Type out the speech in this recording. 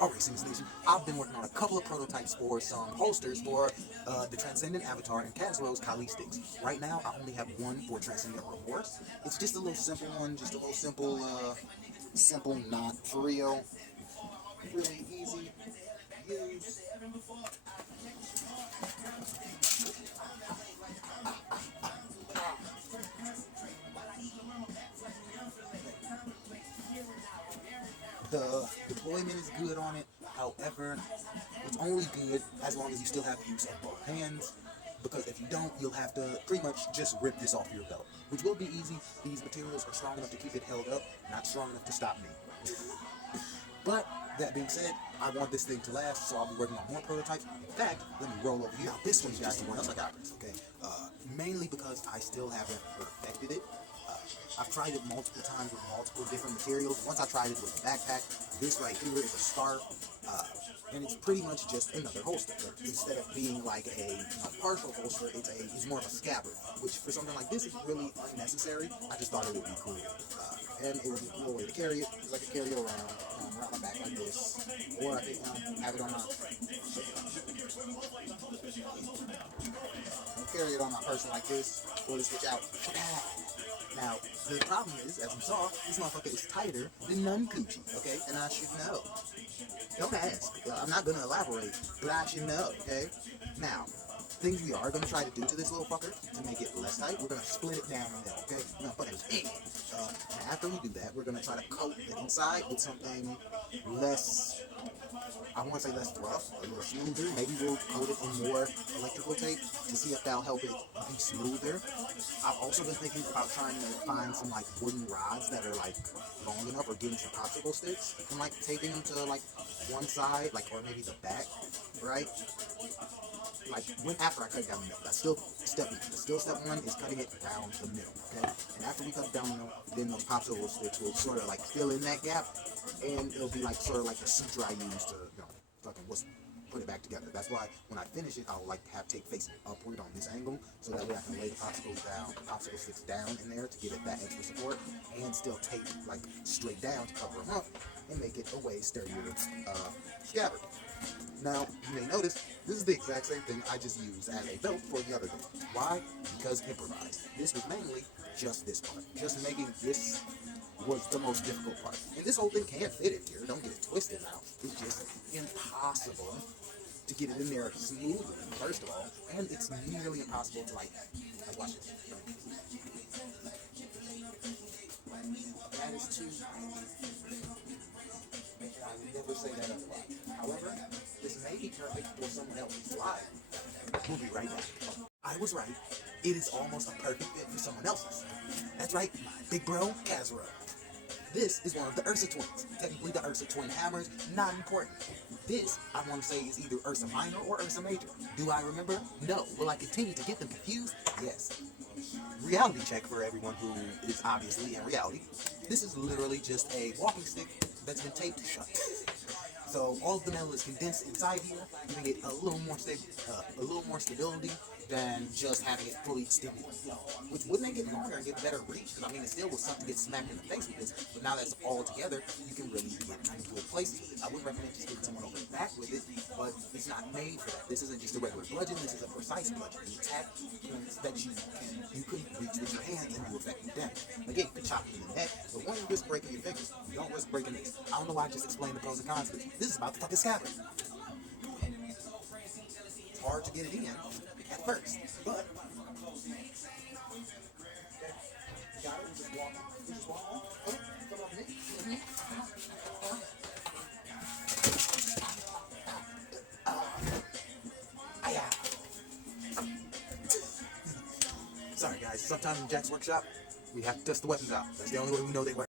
Alright, Sims Nation, I've been working on a couple of prototypes for some holsters for the Transcendent Avatar and Kazro's Kali sticks. Right now, I only have one for Transcendent Remorse. It's just a little simple one, just a little simple knot for real. Really easy use. The deployment is good on it, however, it's only good as long as you still have use of both hands, because if you don't, you'll have to pretty much just rip this off your belt, which will be easy. These materials are strong enough to keep it held up, not strong enough to stop me. But, that being said, I want this thing to last, so I'll be working on more prototypes. In fact, let me roll over here. Now, this one's just the one else I got, okay? Mainly because I still haven't perfected it. I've tried it multiple times with multiple different materials. Once I tried it with a backpack, this right here is a scarf, and it's pretty much just another holster. But instead of being like a partial holster, it's more of a scabbard, which for something like this is really unnecessary. I just thought it would be cool, and it would be a cool way to carry it, because I could carry it around my back like this, or I could have it on my carry it on my person like this, or to switch out. Now, the problem is, as you saw, this motherfucker is tighter than Nun Coochie, okay? And I should know. Don't ask. I'm not going to elaborate, but I should know, okay? Now, things we are going to try to do to this little fucker to make it less tight, we're going to split it down the middle, okay? We're going to put it in. And after we do that, we're going to try to coat the inside with something less, I want to say less rough, a little smoother. Maybe we'll coat it in more electrical tape to see if that'll help it be smoother. I've also been thinking about trying to find some like wooden rods that are like long enough, or getting some popsicle sticks and like taping them to like one side, like, or maybe the back, right? Like after I cut it down the middle. That's still step one. Step one is cutting it down the middle, okay? And after we cut it down the middle, then those popsicle sticks will sort of like fill in that gap, and it'll be like sort of like the suture I use to, fucking put it back together. That's why when I finish it, I'll like have tape facing upward on this angle, so that way I can lay the popsicle sticks down in there to give it that extra support, and still tape like straight down to cover them up and make it a way sturdier scabbard. Now, you may notice, this is the exact same thing I just used as a belt for the other thing. Why? Because improvised. This was mainly just this part. Just making this was the most difficult part. And this whole thing can't fit in here. Don't get it twisted now. It's just impossible to get it in there smoothly, first of all. And it's nearly impossible to like watch this. That is too... I would never say that otherwise. However, this may be perfect for someone else's life. We'll be right back. I was right. It is almost a perfect fit for someone else's. That's right, my big bro, Kazro. This is one of the Ursa twins. Technically, the Ursa twin hammers, not important. This, I want to say, is either Ursa Minor or Ursa Major. Do I remember? No. Will I continue to get them confused? Yes. Reality check for everyone who is obviously in reality. This is literally just a walking stick that's been taped shut. So all of the metal is condensed inside here, giving it a little more stability than just having it fully stimulated, which would make it longer and get better reach. Because I mean, it still was something to get smacked in the face with this, but now that's all together, you can really get into a place with it. I wouldn't recommend just getting someone over the back with it, but it's not made for that. This isn't just a regular bludgeon. This is a precise bludgeon. You attack points that you couldn't reach with your hands, and you effectively damage. Again, you can chop it in the neck, but when you risk breaking your fingers, you don't risk breaking this. I don't know why I just explained the pros and cons, but this is about the fucking scabbard. It's hard to get it in at first, but you got it. You just walk. You just walk on. Oh, come on, Nick. Sorry, guys. Sometimes in Jack's workshop, we have to test the weapons out. That's the only way we know they work.